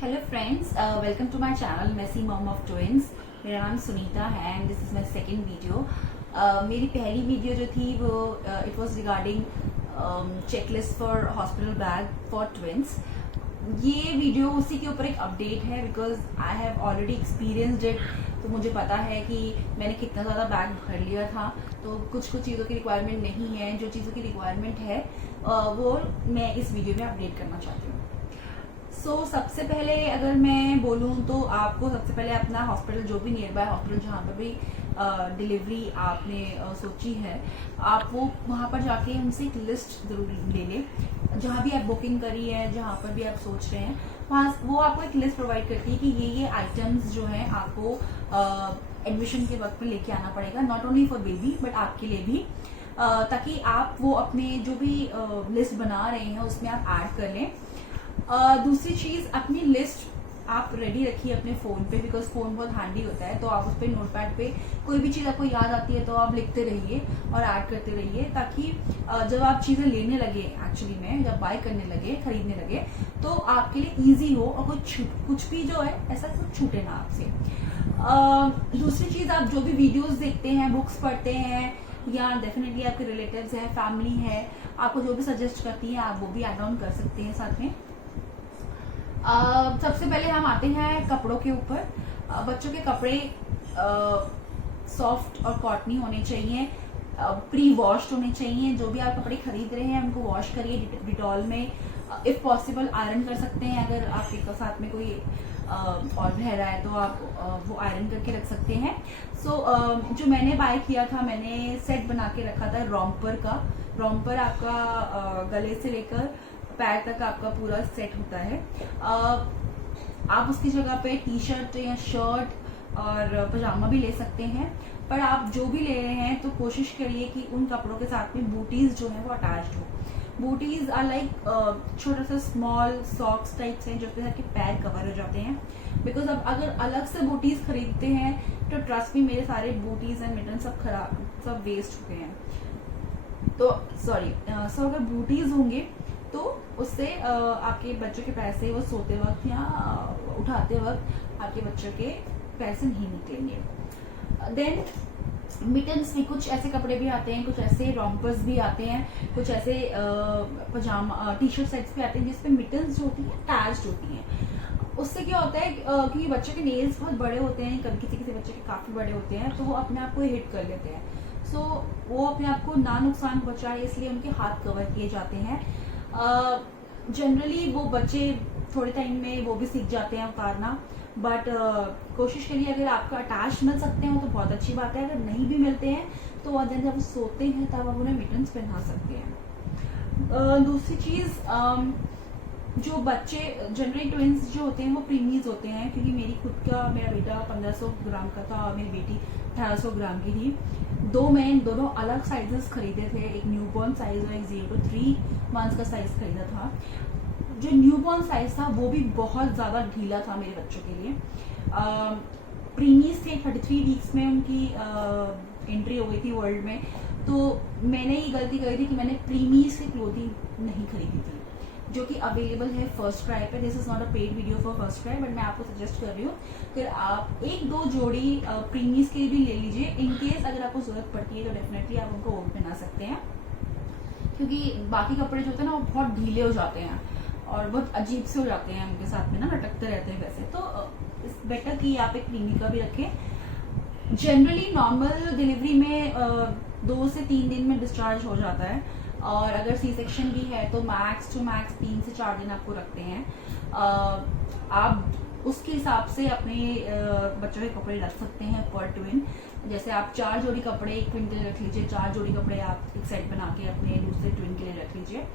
Hello friends, welcome to my channel messy mom of twins. मेरा नाम सुनीता है and this is my second video. मेरी पहली video जो थी वो it was regarding checklist for hospital bag for twins. ये वीडियो उसी के ऊपर एक अपडेट है because I have already experienced it. तो मुझे पता है कि मैंने कितना ज़्यादा बैग भर लिया था, तो कुछ चीज़ों की रिक्वायरमेंट नहीं है। जो चीज़ों की रिक्वायरमेंट है वो मैं इस वीडियो में अपडेट करना चाहती हूँ। सबसे पहले अगर मैं बोलूँ तो आपको सबसे पहले अपना हॉस्पिटल, जो भी नियर बाय हॉस्पिटल जहाँ पर भी डिलीवरी आपने सोची है, आप वो वहाँ पर जाके उनसे एक लिस्ट जरूर ले लें। जहाँ भी आप बुकिंग करी है, जहाँ पर भी आप सोच रहे हैं, वहाँ वो आपको एक लिस्ट प्रोवाइड करती है कि ये आइटम्स जो हैं आपको एडमिशन के वक्त में लेके आना पड़ेगा, not only for baby but आपके लिए भी, ताकि आप वो अपने जो भी लिस्ट बना रहे हैं उसमें आप ऐड कर लें। दूसरी चीज, अपनी लिस्ट आप रेडी रखिए अपने फोन पे, बिकॉज फोन बहुत हैंडी होता है। तो आप उस पर नोटपैड पे कोई भी चीज आपको याद आती है तो आप लिखते रहिए और ऐड करते रहिए, ताकि जब आप चीजें लेने लगे, एक्चुअली में जब बाय करने लगे, खरीदने लगे, तो आपके लिए इजी हो और कुछ भी जो है ऐसा कुछ छूटे ना आपसे। दूसरी चीज, आप जो भी वीडियोस देखते हैं, बुक्स पढ़ते हैं, या डेफिनेटली आपके रिलेटिव्स है, फैमिली है, आपको जो भी सजेस्ट करती है आप वो भी ऐड ऑन कर सकते हैं साथ में। सबसे पहले हम आते हैं कपड़ों के ऊपर। बच्चों के कपड़े सॉफ्ट और कॉटनी होने चाहिए, प्री वॉश्ड होने चाहिए। जो भी आप कपड़े खरीद रहे हैं उनको वॉश करिए डिटॉल में। इफ पॉसिबल आयरन कर सकते हैं, अगर आपके साथ में कोई और रह रहा है तो आप वो आयरन करके रख सकते हैं। जो मैंने बाय किया था, मैंने सेट बना के रखा था रॉम्पर का। रॉम्पर आपका गले से लेकर पैर तक आपका पूरा सेट होता है। आप उसकी जगह पे टी शर्ट या शर्ट और पजामा भी ले सकते हैं, पर आप जो भी ले रहे हैं तो कोशिश करिए कि उन कपड़ों के साथ में बूटीज जो है वो अटैच्ड हो। बूटीज आर लाइक छोटा सा स्मॉल सॉक्स टाइप्स हैं जो कि पैर कवर हो जाते हैं। बिकॉज अब अगर अलग से बूटीज खरीदते हैं तो ट्रस्ट मी, मेरे सारे बूटीज एंड मिटन सब खराब, सब वेस्ट हो गए हैं। तो सॉरी, अगर बूटीज होंगे तो उससे आपके बच्चों के पैसे वो सोते वक्त या उठाते वक्त आपके बच्चों के पैसे नहीं निकलेंगे। देन मिटन्स में कुछ ऐसे कपड़े भी आते हैं, कुछ ऐसे रॉम्पर्स भी आते हैं, कुछ ऐसे पजामा टी शर्ट सेट्स भी आते हैं जिसपे मिटन्स जो होती हैं अटैच्ड होती हैं। उससे क्या होता है, क्योंकि बच्चों के नेल्स बहुत बड़े होते हैं, कभी किसी किसी बच्चे के काफी बड़े होते हैं, तो वो अपने आप को हिट कर लेते हैं। वो अपने आप को ना नुकसान पहुंचाए इसलिए उनके हाथ कवर किए जाते हैं। जनरली वो बच्चे थोड़े टाइम में वो भी सीख जाते हैं उतारना, बट कोशिश करिए अगर आपको अटैच मिल सकते हैं तो बहुत अच्छी बात है। अगर नहीं भी मिलते हैं तो जब सोते हैं तब आप उन्हें मिटन्स पहना सकते हैं। दूसरी चीज, जो बच्चे जनरली ट्विंस जो होते हैं वो प्रीमीज होते हैं, क्योंकि मेरा बेटा 1500 ग्राम का था और मेरी बेटी 1800 ग्राम की थी। मैंने दोनों अलग साइजेस खरीदे थे, एक न्यूबॉर्न साइज और एक 0 to 3 मंथ्स का साइज खरीदा था। जो न्यूबॉर्न साइज था वो भी बहुत ज्यादा ढीला था मेरे बच्चों के लिए। प्रीमीज थे, 33 वीक्स में उनकी एंट्री हो गई थी वर्ल्ड में। तो मैंने ये गलती करी थी कि मैंने प्रीमीज की क्लोथिंग नहीं खरीदी थी, जो कि अवेलेबल है फर्स्ट क्राई पे। This is not a paid video for first cry, but मैं आपको सजेस्ट कर रही हूँ कि आप 1-2 जोड़ी प्रीमीज के भी ले लीजिए। इन केस अगर आपको जरूरत पड़ती है तो डेफिनेटली आप उनको वो पहना सकते हैं, क्योंकि बाकी कपड़े जो होते हैं ना वो बहुत ढीले हो जाते हैं और बहुत अजीब से हो जाते हैं, उनके साथ में ना लटकते रहते हैं वैसे। तो इट्स बेटर कि आप एक प्रीमी का भी रखें। जनरली नॉर्मल डिलीवरी में 2 से 3 दिन में डिस्चार्ज हो जाता है, और अगर सी सेक्शन भी है तो मैक्स टू मैक्स 3 से 4 दिन आपको रखते हैं। आप उसके हिसाब से अपने बच्चों के कपड़े रख सकते हैं पर ट्विन। जैसे आप 4 जोड़ी कपड़े एक ट्विन के लिए रख लीजिए, 4 जोड़ी कपड़े आप एक सेट बना के अपने दूसरे ट्विन के लिए रख लीजिए।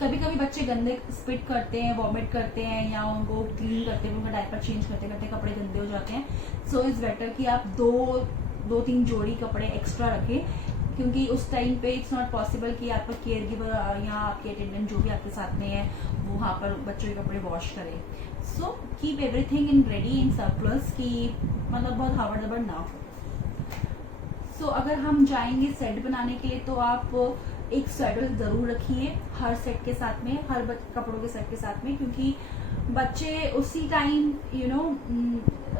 कभी कभी बच्चे गंदे स्पिट करते हैं, वॉमिट करते हैं, या उनको क्लीन करते हुए उनका डायपर चेंज करते करते कपड़े गंदे हो जाते हैं। सो इट्स बेटर कि आप 2-3 जोड़ी कपड़े एक्स्ट्रा रखें, क्योंकि उस टाइम पे इट्स नॉट पॉसिबल कि आपका केयर गिवर या आपके अटेंडेंट जो भी आपके साथ में है वो वहाँ पर बच्चों के कपड़े वॉश करे। So keep everything in ready in surplus, कि मतलब बहुत हवा दबड़ ना हो। अगर हम जाएंगे सेट बनाने के लिए तो आप एक स्वेटर जरूर रखिए हर सेट के साथ में, हर कपड़ों के सेट के साथ में, क्योंकि बच्चे उसी टाइम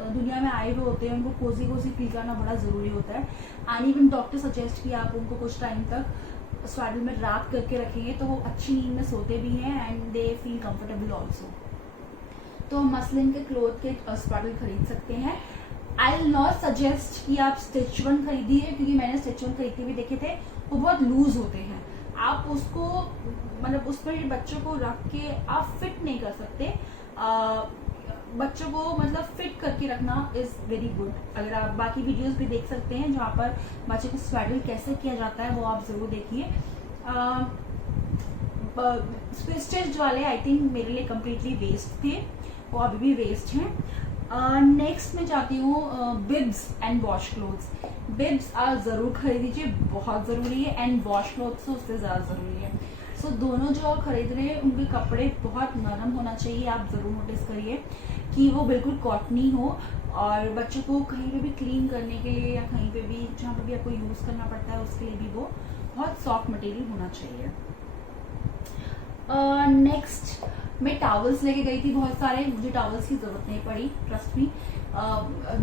दुनिया में आए हुए होते हैं, उनको कोजी कोजी फील करना बड़ा ज़रूरी होता है। एंड इवन डॉक्टर सजेस्ट कि आप उनको कुछ टाइम तक स्वाडल में रात करके रखेंगे तो वो अच्छी नींद में सोते भी हैं and they feel comfortable also. तो हम मसलिन के क्लोथ के स्वाडल खरीद सकते हैं। आई विल नॉट सजेस्ट कि आप स्टिच वन खरीदिए, क्योंकि मैंने स्टिच वन खरीदते हुए देखे थे, वो बहुत लूज होते हैं। आप उसको मतलब उस पर बच्चों को रख के आप फिट नहीं कर सकते। बच्चों को मतलब फिट करके रखना इज वेरी गुड। अगर आप बाकी वीडियोस भी देख सकते हैं जहाँ पर बच्चे को स्वाडल कैसे किया जाता है, वो आप जरूर देखिए। स्टिच वाले आई थिंक मेरे लिए कम्प्लीटली वेस्ट थे, वो अभी भी वेस्ट हैं। नेक्स्ट में जाती हूँ bibs and wash clothes. Bibs आप जरूर खरीदीजिए, बहुत जरूरी है, एंड वॉश क्लोथ्स तो उससे ज्यादा जरूरी है। सो दोनों जो आप खरीद रहे हैं उनके कपड़े बहुत नरम होना चाहिए। आप जरूर नोटिस करिए कि वो बिल्कुल कॉटनी हो, और बच्चों को कहीं पे भी क्लीन करने के लिए या कहीं पे भी जहाँ पे भी आपको यूज करना पड़ता है उसके लिए भी वो बहुत सॉफ्ट मटेरियल होना चाहिए। नेक्स्ट मैं टॉवल्स लेके गई थी बहुत सारे, मुझे टॉवल्स की जरूरत नहीं पड़ी, ट्रस्ट मी।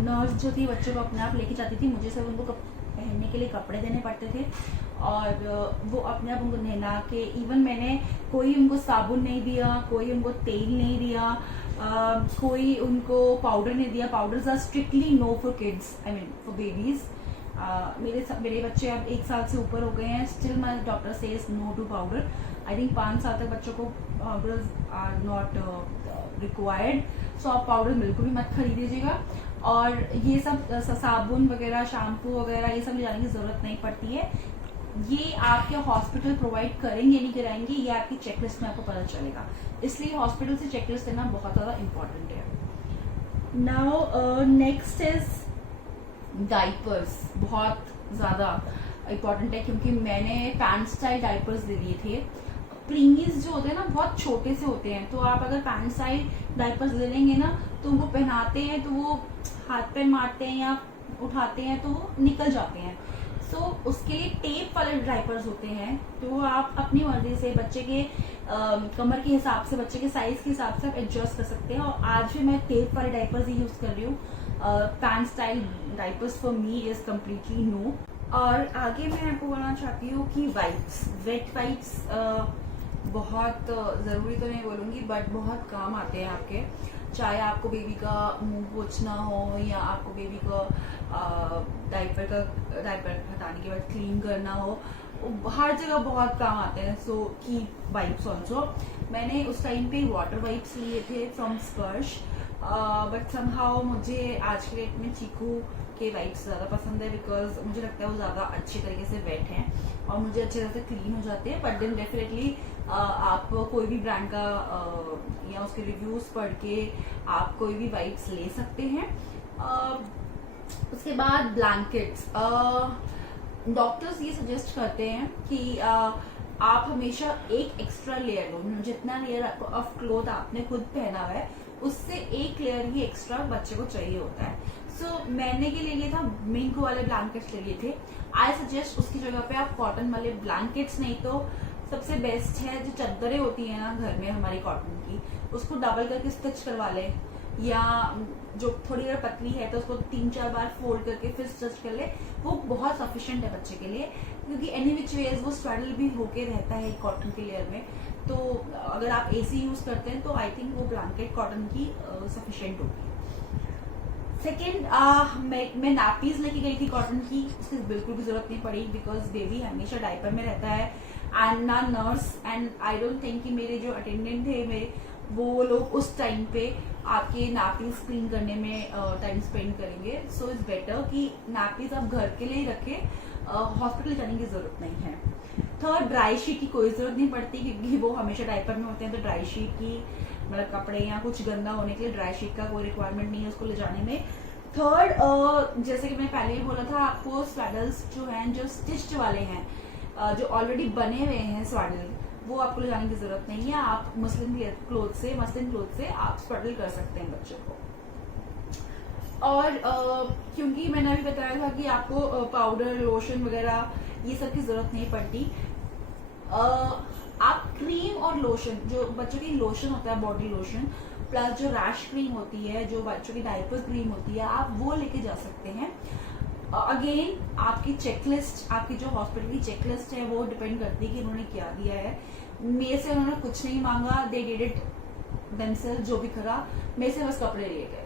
नर्स जो थी बच्चों को अपने आप लेके जाती थी, मुझे सिर्फ उनको पहनने के लिए कपड़े देने पड़ते थे और वो अपने आप उनको नहला के, इवन मैंने कोई उनको साबुन नहीं दिया, कोई उनको तेल नहीं दिया, कोई उनको पाउडर नहीं दिया। Powders are strictly no for kids, I mean for babies. मेरे बच्चे अब 1 साल से ऊपर हो गए हैं, still my doctor says no to powder. I think 5 साल तक बच्चों को powders are not required, so आप पाउडर बिल्कुल भी मत खरीदीजिएगा। और ये सब साबुन वगैरह, शैम्पू वगैरह ये सब ले जाने की जरूरत नहीं पड़ती है। ये आपके हॉस्पिटल प्रोवाइड करेंगे नहीं कराएंगे, ये आपकी चेकलिस्ट में आपको पता चलेगा, इसलिए हॉस्पिटल से चेकलिस्ट देना बहुत ज्यादा इम्पोर्टेंट है। नाउ नेक्स्ट इज डाइपर्स, बहुत ज्यादा इम्पोर्टेंट है, क्योंकि मैंने पैंट स्टाइल डाइपर्स ले लिए थे। प्रीमीज जो होते हैं ना बहुत छोटे से होते हैं, तो आप अगर पैंट स्टाइल डाइपर्स ले लेंगे ना तो उनको पहनाते हैं तो वो हाथ पैर मारते हैं या उठाते हैं तो वो निकल जाते हैं। सो उसके लिए टेप वाले डाइपर्स होते हैं, तो आप अपनी मर्जी से बच्चे के कमर के हिसाब से, बच्चे के साइज के हिसाब से आप एडजस्ट कर सकते हैं। और आज भी मैं टेप वाले डाइपर्स ही यूज कर रही हूँ। Pant style diapers for me is completely no. और आगे मैं आपको बोलना चाहती हूँ कि वाइप्स, वेट वाइप्स बहुत ज़रूरी तो नहीं बोलूँगी, बट बहुत काम आते हैं आपके। चाहे आपको बेबी का मुंह पोंछना हो या आपको बेबी का डायपर हटाने के बाद क्लीन करना हो, हर जगह बहुत काम आते हैं। So keep wipes also. मैंने उस टाइम पे वाटर वाइप्स लिए थे फ्रॉम स्पर्श, बट समहाउ मुझे आज के डेट में चीकू के वाइप्स ज़्यादा पसंद है, बिकॉज मुझे लगता है वो ज़्यादा अच्छे तरीके से वेट हैं और मुझे अच्छे तरह से क्लीन हो जाते हैं। बट देन डेफिनेटली आप कोई भी ब्रांड का या उसके रिव्यूज पढ़ के आप कोई भी वाइप्स ले सकते हैं। उसके बाद ब्लैंकेट्स, डॉक्टर्स ये सजेस्ट करते हैं कि आप हमेशा एक एक्स्ट्रा लेयर लो, जितना लेयर ऑफ क्लोथ आपने खुद पहना हुआ है उससे एक लेयर ही एक्स्ट्रा बच्चे को चाहिए होता है। सो मैंने के लिए था मिंक वाले ब्लैंकेट्स ले लिए थे। आई सजेस्ट उसकी जगह पे आप कॉटन वाले ब्लैंकेट्स, नहीं तो सबसे बेस्ट है जो चादरें होती है ना घर में हमारी कॉटन की, उसको डबल करके स्टिच करवा ले, या जो थोड़ी अगर पतली है तो उसको 3-4 बार फोल्ड करके फिर स्टिच कर ले, वो बहुत सफिशिएंट है बच्चे के लिए। क्योंकि एनी विच वेज वो स्वेडल भी होके रहता है कॉटन के लेयर में, तो अगर आप एसी यूज करते हैं तो आई थिंक वो ब्लैंकेट कॉटन की सफिशिएंट होगी। सेकेंड, मैं नैपीज लेके गई थी कॉटन की, उसकी बिल्कुल भी जरूरत नहीं पड़ी, बिकॉज बेबी हमेशा डायपर में रहता है एंड ना nurse and I don't think कि मेरे जो अटेंडेंट थे मेरे वो लोग उस टाइम पे आपके नैपीज क्लीन करने में टाइम स्पेंड करेंगे। सो इट्स बेटर कि नैपीज आप घर के लिए ही रखें, हॉस्पिटल जाने की जरूरत नहीं है। थर्ड, ड्राई शीट की कोई जरूरत नहीं पड़ती, क्योंकि वो हमेशा डायपर में होते हैं, तो ड्राई शीट की मतलब कपड़े या कुछ गंदा होने के लिए ड्राई शीट का कोई रिक्वायरमेंट नहीं है उसको ले जाने में। थर्ड, जैसे कि मैंने पहले ही बोला था, आपको स्वेडल्स जो हैं जो स्टिच्ड वाले हैं, जो ऑलरेडी बने हुए हैं स्वेडल, वो आपको ले जाने की जरूरत नहीं है। आप मसलिन क्लोथ से आप स्वेडल कर सकते हैं बच्चों को। और क्योंकि मैंने अभी बताया था कि आपको पाउडर, लोशन वगैरह ये सब की जरूरत नहीं पड़ती, आप क्रीम और लोशन, जो बच्चों की लोशन होता है बॉडी लोशन, प्लस जो रैश क्रीम होती है, जो बच्चों की डायपर क्रीम होती है, आप वो लेके जा सकते हैं। अगेन आपकी चेकलिस्ट, आपकी जो हॉस्पिटल की चेकलिस्ट है वो डिपेंड करती है कि उन्होंने क्या दिया है। मेरे से उन्होंने कुछ नहीं मांगा, दे डिड इट देमसेल्फ, जो भी करा मेरे से बस कपड़े ले गए।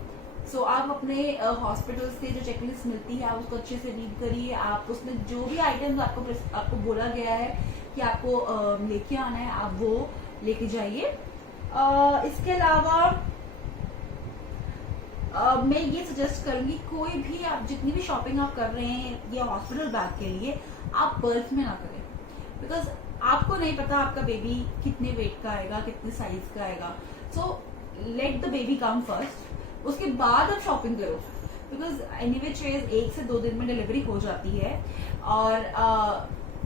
सो आप अपने हॉस्पिटल से जो चेकलिस्ट मिलती है आप उसको अच्छे से रीड करिए। आप उसमें जो भी आइटम्स आपको बोला गया है कि आपको लेके आना है, आप वो लेके जाइए। इसके अलावा मैं ये सजेस्ट करूंगी, कोई भी आप जितनी भी शॉपिंग आप कर रहे हैं या हॉस्पिटल बैग के लिए, आप बल्क में ना करें, बिकॉज आपको नहीं पता आपका बेबी कितने वेट का आएगा, कितने साइज का आएगा। So let the baby come first, उसके बाद आप शॉपिंग करो, बिकॉज एनीवे चेज 1 से 2 दिन में डिलीवरी हो जाती है। और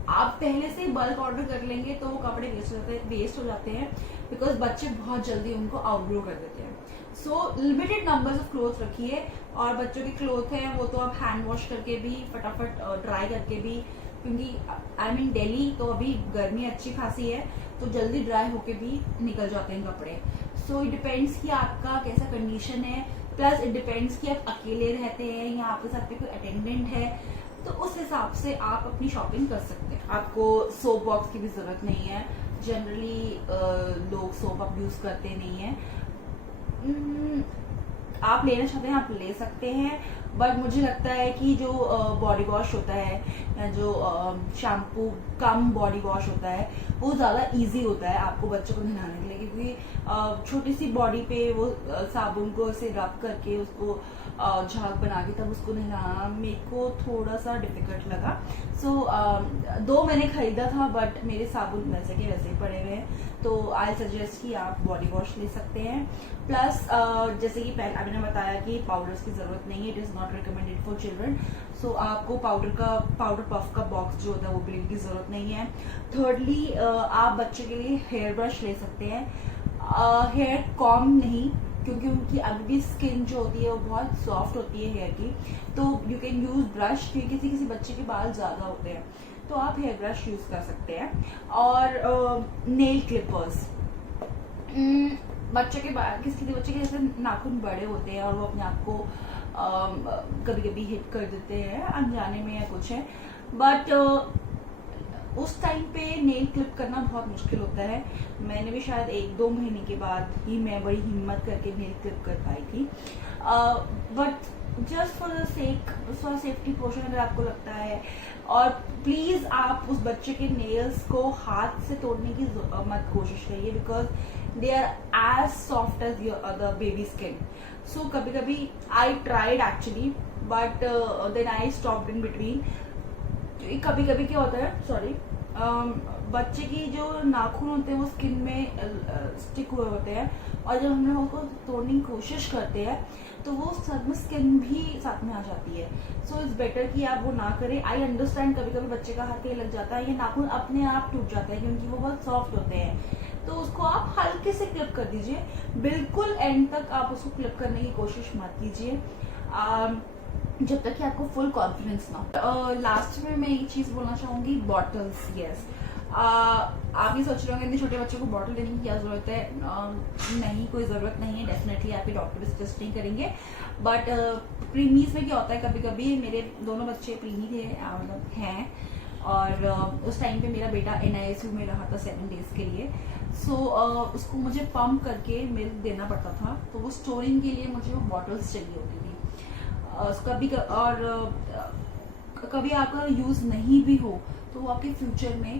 आप पहले से बल्क ऑर्डर कर लेंगे तो वो कपड़े वेस्ट हो जाते हैं, बिकॉज बच्चे बहुत जल्दी उनको आउटग्रो कर देते हैं। सो लिमिटेड नंबर्स ऑफ क्लोथ रखिए, और बच्चों के क्लोथ हैं वो तो आप हैंड वॉश करके भी, फटाफट ड्राई करके भी, क्योंकि आई मीन दिल्ली तो अभी गर्मी अच्छी खासी है तो जल्दी ड्राई होके भी निकल जाते हैं कपड़े। सो इट डिपेंड्स कि आपका कैसा कंडीशन है, प्लस इट डिपेंड्स कि आप अकेले रहते हैं या आपके साथ में कोई अटेंडेंट है, तो उस हिसाब से आप अपनी शॉपिंग कर सकते हैं। आपको सोप बॉक्स की भी जरूरत नहीं है, जनरली लोग सोप अब यूज करते नहीं है। आप लेना चाहते हैं आप ले सकते हैं, बट मुझे लगता है कि जो बॉडी वॉश होता है या जो शैम्पू कम बॉडी वॉश होता है वो ज़्यादा इजी होता है आपको बच्चों को नहलाने के लिए, क्योंकि छोटी सी बॉडी पे वो साबुन को ऐसे रब करके उसको झाग बना के तब उसको नहलाना मेरे को थोड़ा सा डिफिकल्ट लगा। सो 2 मैंने खरीदा था, बट मेरे साबुन वैसे के वैसे ही पड़े हुए हैं, तो आई सजेस्ट कि आप बॉडी वॉश ले सकते हैं। प्लस जैसे कि पहले अभी ने बताया कि पाउडर्स की जरूरत नहीं है, it is not recommended for children. So आपको पाउडर पफ का बॉक्स जो होता है वो भी लेने की जरूरत नहीं है। थर्डली आप बच्चे के लिए हेयर ब्रश ले सकते हैं, हेयर कॉम नहीं, क्योंकि उनकी अभी भी स्किन जो होती है वो बहुत सॉफ्ट होती है हेयर की, तो यू कैन यूज ब्रश, क्योंकि किसी बच्चे के बाल ज्यादा होते हैं तो आप हेयर ब्रश यूज कर सकते हैं। और नेल क्लिपर्स, बच्चे के बाल, किसी बच्चे के जैसे नाखून बड़े होते हैं और वो अपने आप को कभी कभी हिट कर देते हैं अनजाने में या कुछ है, बट उस टाइम पे नेल क्लिप करना बहुत मुश्किल होता है। मैंने भी शायद 1-2 महीने के बाद ही मैं बड़ी हिम्मत करके नेल क्लिप कर पाई थी, but just for the sake, for safety portion अगर आपको लगता है, और प्लीज आप उस बच्चे के नेल्स को हाथ से तोड़ने की मत कोशिश करिए, because they are as soft as your other baby skin. So कभी कभी I tried actually, but then I stopped in between. कभी कभी क्या होता है, सॉरी, बच्चे की जो नाखून होते हैं वो स्किन में स्टिक हुए होते हैं, और जब हम लोग उसको तोड़ने की कोशिश करते हैं तो वो साथ में स्किन भी साथ में आ जाती है। सो इट्स बेटर कि आप वो ना करें। आई अंडरस्टैंड कभी कभी बच्चे का हाथ कहीं लग जाता है, ये नाखून अपने आप टूट जाता है क्योंकि वो बहुत सॉफ्ट होते हैं, तो उसको आप हल्के से क्लिप कर दीजिए, बिल्कुल एंड तक आप उसको क्लिप करने की कोशिश मत कीजिए जब तक कि आपको फुल कॉन्फिडेंस ना हो। लास्ट में मैं एक चीज बोलना चाहूंगी, बॉटल्स। यस, आप ये सोच रहे होंगे इतने छोटे बच्चों को बॉटल देने की क्या जरूरत है? नहीं, कोई जरूरत नहीं है। डेफिनेटली आपके डॉक्टर सजेस्ट नहीं करेंगे, बट प्रीमीज में क्या होता है, कभी कभी मेरे दोनों बच्चे प्रीमी थे, मतलब हैं, और उस टाइम पे मेरा बेटा NICU में रहा था 7 डेज के लिए। सो उसको मुझे पंप करके मिल्क देना पड़ता था, तो वो स्टोरिंग के लिए मुझे वो बॉटल्स चाहिए होती थी। कभी और कभी आपका यूज नहीं भी हो तो वो आपके फ्यूचर में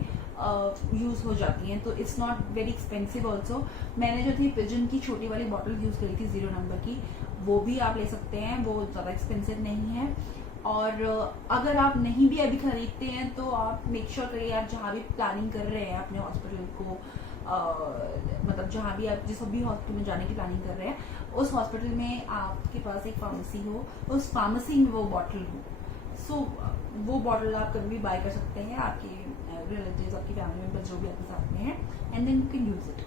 यूज हो जाती हैं, तो it's not very expensive also. मैंने जो थी पिजन की छोटी वाली बॉटल यूज करी थी 0 नंबर की, वो भी आप ले सकते हैं, वो ज्यादा एक्सपेंसिव नहीं है। और अगर आप नहीं भी अभी खरीदते हैं तो आप मेक श्योर करिए आप जहाँ भी प्लानिंग कर रहे हैं अपने हॉस्पिटल को, मतलब जहाँ भी आप जिस भी हॉस्पिटल में जाने की प्लानिंग कर रहे हैं उस हॉस्पिटल में आपके पास एक फार्मेसी हो, उस फार्मेसी में वो बॉटल हो। सो वो बॉटल आप कभी भी बाय कर सकते हैं, आपके रिलेटिव्स, आपकी फैमिली मेंबर्स जो भी आपके साथ में हैं, and then you can use it.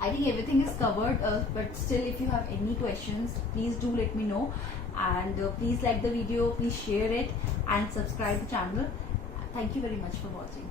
I think everything is covered, but still if you have any questions, please do let me know, and please like the video, please share it and subscribe the channel. Thank you very much for watching.